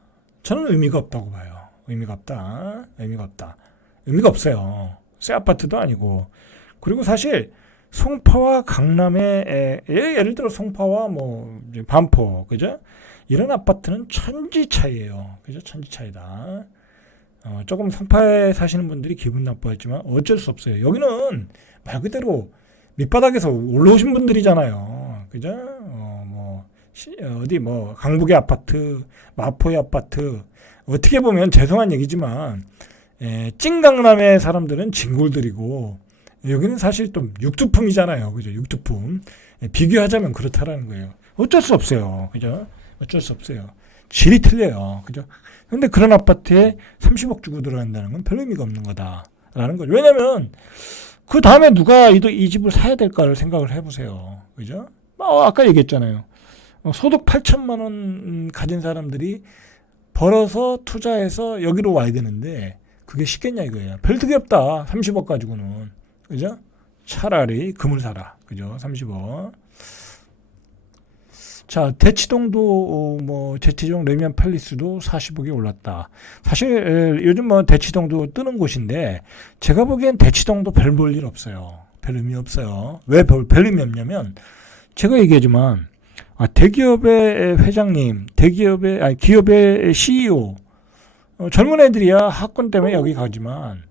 저는 의미가 없다고 봐요. 의미가 없다. 의미가 없어요. 새 아파트도 아니고. 그리고 사실 송파와 강남의 예를 들어 송파와 뭐 반포, 그죠? 이런 아파트는 천지 차이예요. 그죠? 천지 차이다. 조금 송파에 사시는 분들이 기분 나빠했지만 어쩔 수 없어요. 여기는 말 그대로 밑바닥에서 올라오신 분들이잖아요. 그죠? 어디 뭐 강북의 아파트, 마포의 아파트, 어떻게 보면 죄송한 얘기지만 찐강남의 사람들은 진골들이고 여기는 사실 또 육두품이잖아요. 그죠? 육두품. 비교하자면 그렇다라는 거예요. 어쩔 수 없어요. 그죠? 어쩔 수 없어요. 질이 틀려요. 그죠? 근데 그런 아파트에 30억 주고 들어간다는 건 별 의미가 없는 거다라는 거죠. 왜냐면 그 다음에 누가 이 집을 사야 될까를 생각을 해보세요. 그죠? 아까 얘기했잖아요. 소득 8천만 원 가진 사람들이 벌어서 투자해서 여기로 와야 되는데 그게 쉽겠냐 이거예요. 별 득이 없다. 30억 가지고는. 그죠? 차라리 금을 사라. 그죠? 30억. 자, 대치동도 대치동 레미안 팰리스도 40억이 올랐다. 사실 요즘 대치동도 뜨는 곳인데 제가 보기엔 대치동도 별 볼 일 없어요. 별 의미 없어요. 왜 별 의미 없냐면 제가 얘기하지만 대기업의 회장님, 기업의 CEO, 젊은 애들이야 학권 때문에 여기 가지만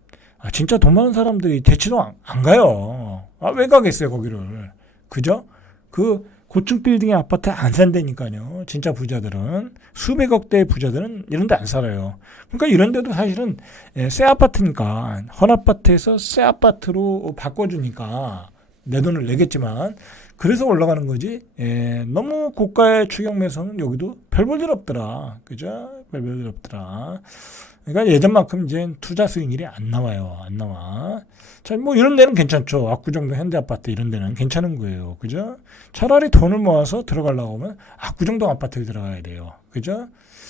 진짜 돈 많은 사람들이 대치동 안 가요. 왜 가겠어요 거기를? 그죠? 그 고층 빌딩의 아파트에 안 산다니까요. 진짜 부자들은 수백억 대의 부자들은 이런 데 안 살아요. 그러니까 이런 데도 사실은 새 아파트니까 헌 아파트에서 새 아파트로 바꿔주니까 내 돈을 내겠지만 그래서 올라가는 거지. 너무 고가의 추격 매수는 여기도 별 볼 일 없더라. 그죠? 별 볼 일 없더라. 그러니까 예전만큼 이제 투자 수익률이 안 나와요. 안 나와. 자, 이런 데는 괜찮죠. 압구정동 현대아파트 이런 데는 괜찮은 거예요. 그죠? 차라리 돈을 모아서 들어가려고 하면 압구정동 아파트에 들어가야 돼요. 그죠?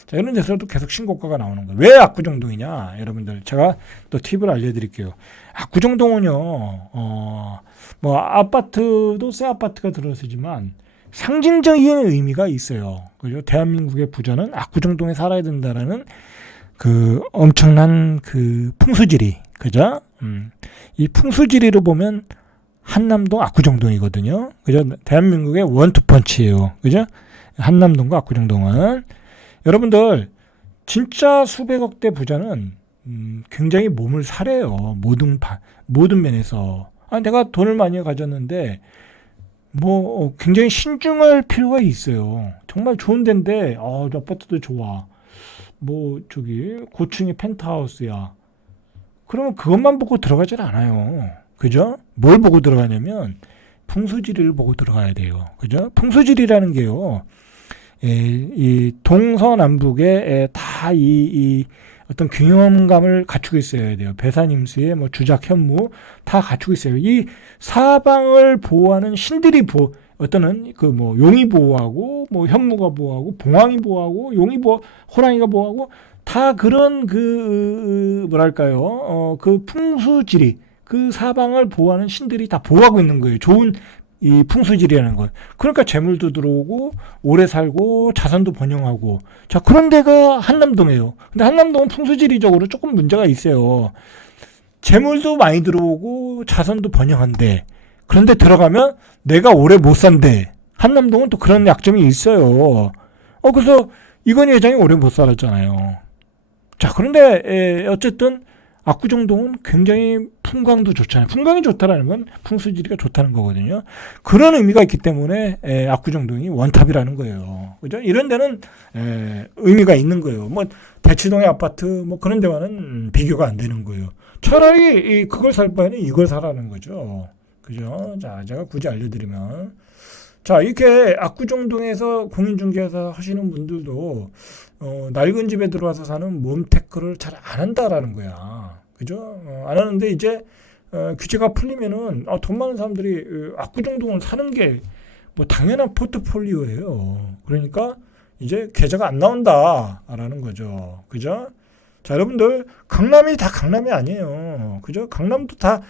자, 이런 데서도 계속 신고가가 나오는 거예요. 왜 압구정동이냐? 여러분들, 제가 또 팁을 알려드릴게요. 압구정동은요, 아파트도 새 아파트가 들어서지만 상징적인 의미가 있어요. 그죠? 대한민국의 부자는 압구정동에 살아야 된다라는 그 엄청난 그 풍수지리, 그죠? 이 풍수지리로 보면 한남동 압구정동이거든요. 그죠? 대한민국의 원투펀치예요. 그죠? 한남동과 압구정동은 여러분들 진짜 수백억대 부자는 굉장히 몸을 사래요. 모든 면에서. 내가 돈을 많이 가졌는데 굉장히 신중할 필요가 있어요. 정말 좋은 데인데 아파트도 좋아. 고층의 펜트하우스야. 그러면 그것만 보고 들어가질 않아요. 그죠? 뭘 보고 들어가냐면 풍수지리를 보고 들어가야 돼요. 그죠? 풍수지리라는 게요. 이 동서남북에 다 이 어떤 균형감을 갖추고 있어야 돼요. 배산임수의 주작 현무 다 갖추고 있어요. 이 사방을 보호하는 신들이 어떤은 용이 보호하고 현무가 보호하고 봉황이 보호하고 용이 호랑이가 보호하고 다 그런 그 풍수지리 그 사방을 보호하는 신들이 다 보호하고 있는 거예요. 좋은 이 풍수지리라는 것. 그러니까 재물도 들어오고 오래 살고 자산도 번영하고 자 그런 데가 한남동이에요. 근데 한남동은 풍수지리적으로 조금 문제가 있어요. 재물도 많이 들어오고 자산도 번영한데 그런데 들어가면 내가 오래 못 산대. 한남동은 또 그런 약점이 있어요. 그래서 이건희 회장이 오래 못 살았잖아요. 자, 그런데 어쨌든 압구정동은 굉장히 풍광도 좋잖아요. 풍광이 좋다라는 건 풍수지리가 좋다는 거거든요. 그런 의미가 있기 때문에 압구정동이 원탑이라는 거예요. 그죠? 이런 데는 의미가 있는 거예요. 대치동의 아파트 그런 데와는 비교가 안 되는 거예요. 차라리 그걸 살 바에는 이걸 사라는 거죠. 그죠? 자, 제가 굳이 알려드리면. 자, 이렇게 압구정동에서 공인중개사 하시는 분들도, 낡은 집에 들어와서 사는 몬테크를 잘 안 한다라는 거야. 그죠? 안 하는데 이제, 규제가 풀리면은, 돈 많은 사람들이 압구정동을 사는 게 당연한 포트폴리오예요. 그러니까 이제 계좌가 안 나온다라는 거죠. 그죠? 자, 여러분들 강남이 다 강남이 아니에요. 그죠? 강남도 다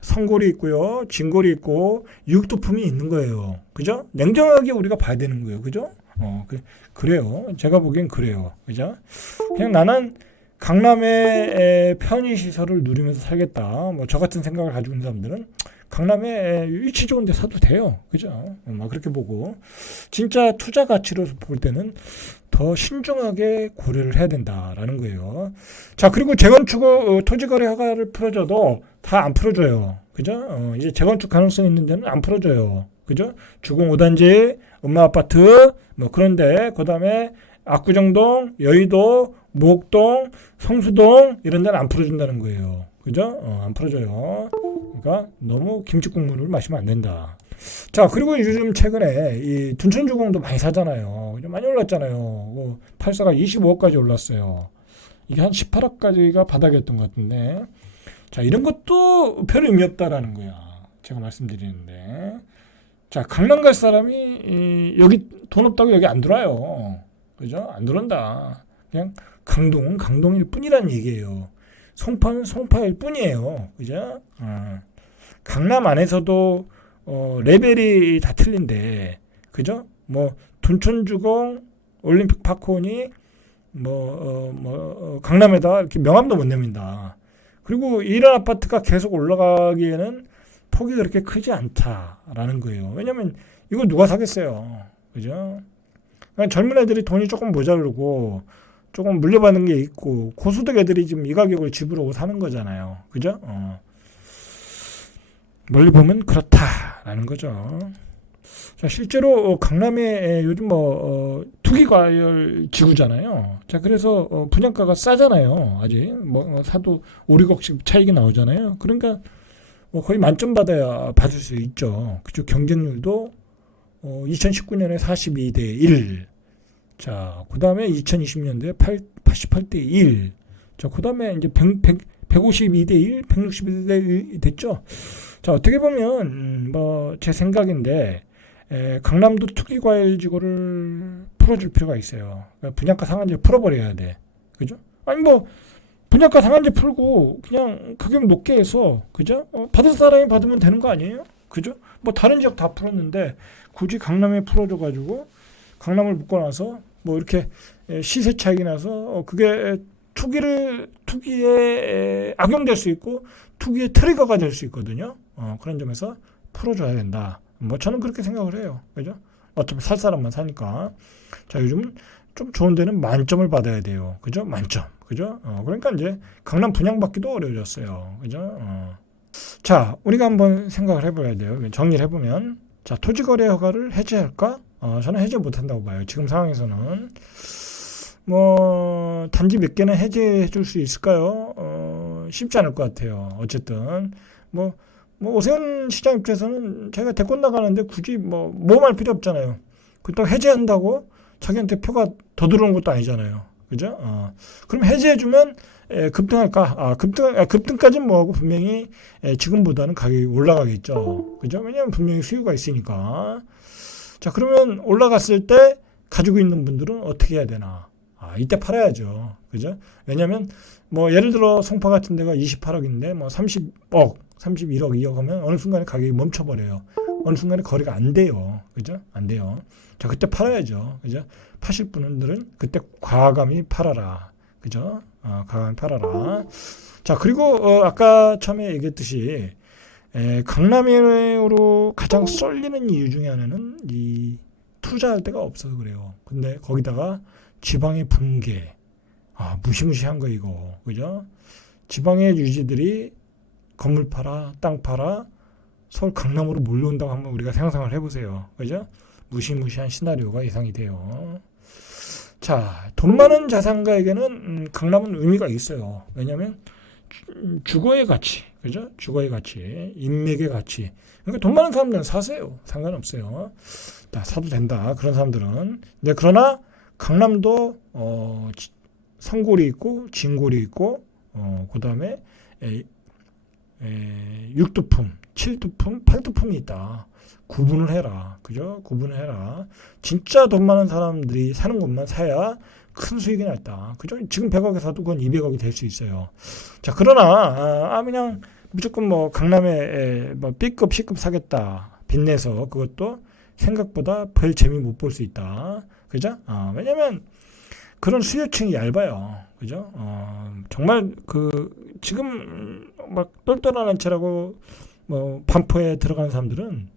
성골이 있고요, 진골이 있고 육두품이 있는 거예요. 그죠? 냉정하게 우리가 봐야 되는 거예요. 그죠? 그래요. 제가 보기엔 그래요. 그죠? 그냥 나는 강남의 편의 시설을 누리면서 살겠다. 저 같은 생각을 가지고 있는 사람들은 강남에 위치 좋은 데 사도 돼요. 그죠? 그렇게 보고 진짜 투자 가치로 볼 때는 더 신중하게 고려를 해야 된다라는 거예요. 자, 그리고 재건축 토지거래 허가를 풀어줘도 다 안 풀어줘요. 그죠? 이제 재건축 가능성 있는 데는 안 풀어줘요. 그죠? 주공 5단지, 엄마 아파트, 그런데, 그 다음에 압구정동, 여의도, 목동, 성수동, 이런 데는 안 풀어준다는 거예요. 그죠? 안 풀어줘요. 그러니까 너무 김치 국물을 마시면 안 된다. 자, 그리고 요즘 최근에 이 둔촌주공도 많이 사잖아요. 많이 올랐잖아요. 8사가 25억까지 올랐어요. 이게 한 18억까지가 바닥이었던 것 같은데, 자, 이런 것도 별 의미 없다라는 거야. 제가 말씀드리는데, 자, 강남 갈 사람이 여기 돈 없다고 여기 안 들어와요. 그죠? 안 들어온다. 그냥 강동은 강동일 뿐이란 얘기예요. 송파는 송파일 뿐이에요. 그죠? 강남 안에서도 레벨이 다 틀린데, 그죠? 뭐 둔촌주공, 올림픽 파크온이 강남에다 이렇게 명함도 못 냅니다. 그리고 이런 아파트가 계속 올라가기에는 폭이 그렇게 크지 않다라는 거예요. 왜냐면 이걸 누가 사겠어요. 그죠? 그러니까 젊은 애들이 돈이 조금 모자르고 조금 물려받는 게 있고 고소득 애들이 지금 이 가격을 집으로 사는 거잖아요. 그죠? 멀리 보면 그렇다라는 거죠. 자, 실제로 강남에 요즘 투기과열 지구잖아요. 자, 그래서 분양가가 싸잖아요. 아직 사도 5, 6억씩 차익이 나오잖아요. 그러니까 거의 만점 받을 수 있죠. 그죠? 경쟁률도 2019년에 42대 1. 자, 그 다음에 2020년도에 88대 1. 자, 그 다음에 이제 152대 1, 162대 1 됐죠. 자, 어떻게 보면 제 생각인데 강남도 투기과열지구를 풀어줄 필요가 있어요. 그러니까 분양가 상한제를 풀어버려야 돼. 그죠? 아니 분양가 상한제 풀고 그냥 가격 높게 해서 그죠? 받을 사람이 받으면 되는 거 아니에요? 그죠? 다른 지역 다 풀었는데 굳이 강남에 풀어줘가지고 강남을 묶어놔서 이렇게 시세 차익이 나서 그게 투기에 악용될 수 있고 투기의 트리거가 될 수 있거든요. 그런 점에서 풀어줘야 된다. 저는 그렇게 생각을 해요. 그죠? 어차피 살 사람만 사니까. 자, 요즘은 좀 좋은 데는 만점을 받아야 돼요. 그죠? 만점. 그죠? 그러니까 이제 강남 분양받기도 어려워졌어요. 그죠? 자, 우리가 한번 생각을 해봐야 돼요. 정리를 해보면. 자, 토지거래 허가를 해제할까? 저는 해제 못한다고 봐요. 지금 상황에서는. 단지 몇 개는 해제해 줄 수 있을까요? 쉽지 않을 것 같아요. 어쨌든. 오세훈 시장 입장에서는 자기가 대권 나가는데 굳이 모험할 필요 없잖아요. 그렇다고 해제한다고 자기한테 표가 더 들어오는 것도 아니잖아요. 그죠? 그럼 해제해주면 급등할까? 급등까지는 뭐하고 분명히 지금보다는 가격이 올라가겠죠. 그죠? 왜냐하면 분명히 수요가 있으니까. 자, 그러면 올라갔을 때 가지고 있는 분들은 어떻게 해야 되나? 이때 팔아야죠. 그죠? 왜냐하면 예를 들어 송파 같은 데가 28억인데 30억, 31억, 2억 하면 어느 순간에 가격이 멈춰버려요. 어느 순간에 거래가 안 돼요. 그죠? 안 돼요. 자, 그때 팔아야죠. 그죠? 파실 분들은 그때 과감히 팔아라. 그죠? 과감히 팔아라. 자, 그리고 아까 처음에 얘기했듯이 강남으로 가장 쏠리는 이유 중에 하나는 이 투자할 데가 없어서 그래요. 근데 거기다가 지방의 붕괴. 무시무시한 거 이거. 그죠? 지방의 유지들이 건물 팔아, 땅 팔아, 서울 강남으로 몰려온다고 한번 우리가 상상을 해보세요. 그죠? 무시무시한 시나리오가 예상이 돼요. 자, 돈 많은 자산가에게는 강남은 의미가 있어요. 왜냐하면 주거의 가치, 그죠? 주거의 가치, 인맥의 가치. 그러니까 돈 많은 사람들은 사세요. 상관없어요. 사도 된다. 그런 사람들은. 네, 그러나 강남도 성골이 있고 진골이 있고 그 다음에 6두품, 7두품, 8두품이 있다. 구분을 해라. 그죠? 구분을 해라. 진짜 돈 많은 사람들이 사는 곳만 사야 큰 수익이 났다. 그죠? 지금 100억에 사도 그건 200억이 될 수 있어요. 자, 그러나 그냥 무조건 강남에 B급, C급 사겠다. 빚내서 그것도 생각보다 별 재미 못 볼 수 있다. 그죠? 왜냐면 그런 수요층이 얇아요. 그죠? 정말 지금 똘똘한 채라고 반포에 들어가는 사람들은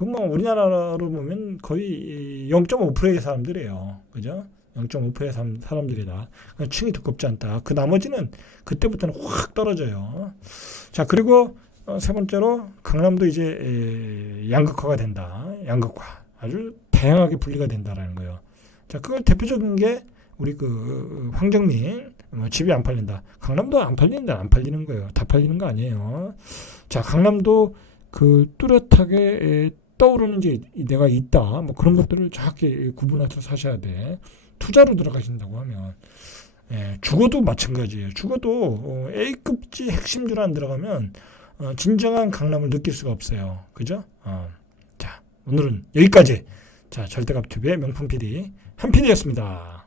우리나라로 보면 거의 0.5%의 사람들이에요. 그죠? 0.5%의 사람들이다. 층이 두껍지 않다. 그 나머지는 그때부터는 확 떨어져요. 자, 그리고 세 번째로 강남도 이제 양극화가 된다. 양극화. 아주 다양하게 분리가 된다라는 거예요. 자, 그걸 대표적인 게 우리 황정민 뭐 집이 안 팔린다. 강남도 안 팔리는 데는 안 팔리는 거예요. 다 팔리는 거 아니에요. 자, 강남도 그 뚜렷하게 떠오르는 게 내가 있다. 뭐 그런 것들을 정확히 구분해서 사셔야 돼. 투자로 들어가신다고 하면. 주거도 마찬가지예요. 주거도 A급지 핵심주로 안 들어가면 진정한 강남을 느낄 수가 없어요. 그죠? 자, 오늘은 여기까지. 자, 절대값 튜브의 명품 PD 한 PD였습니다.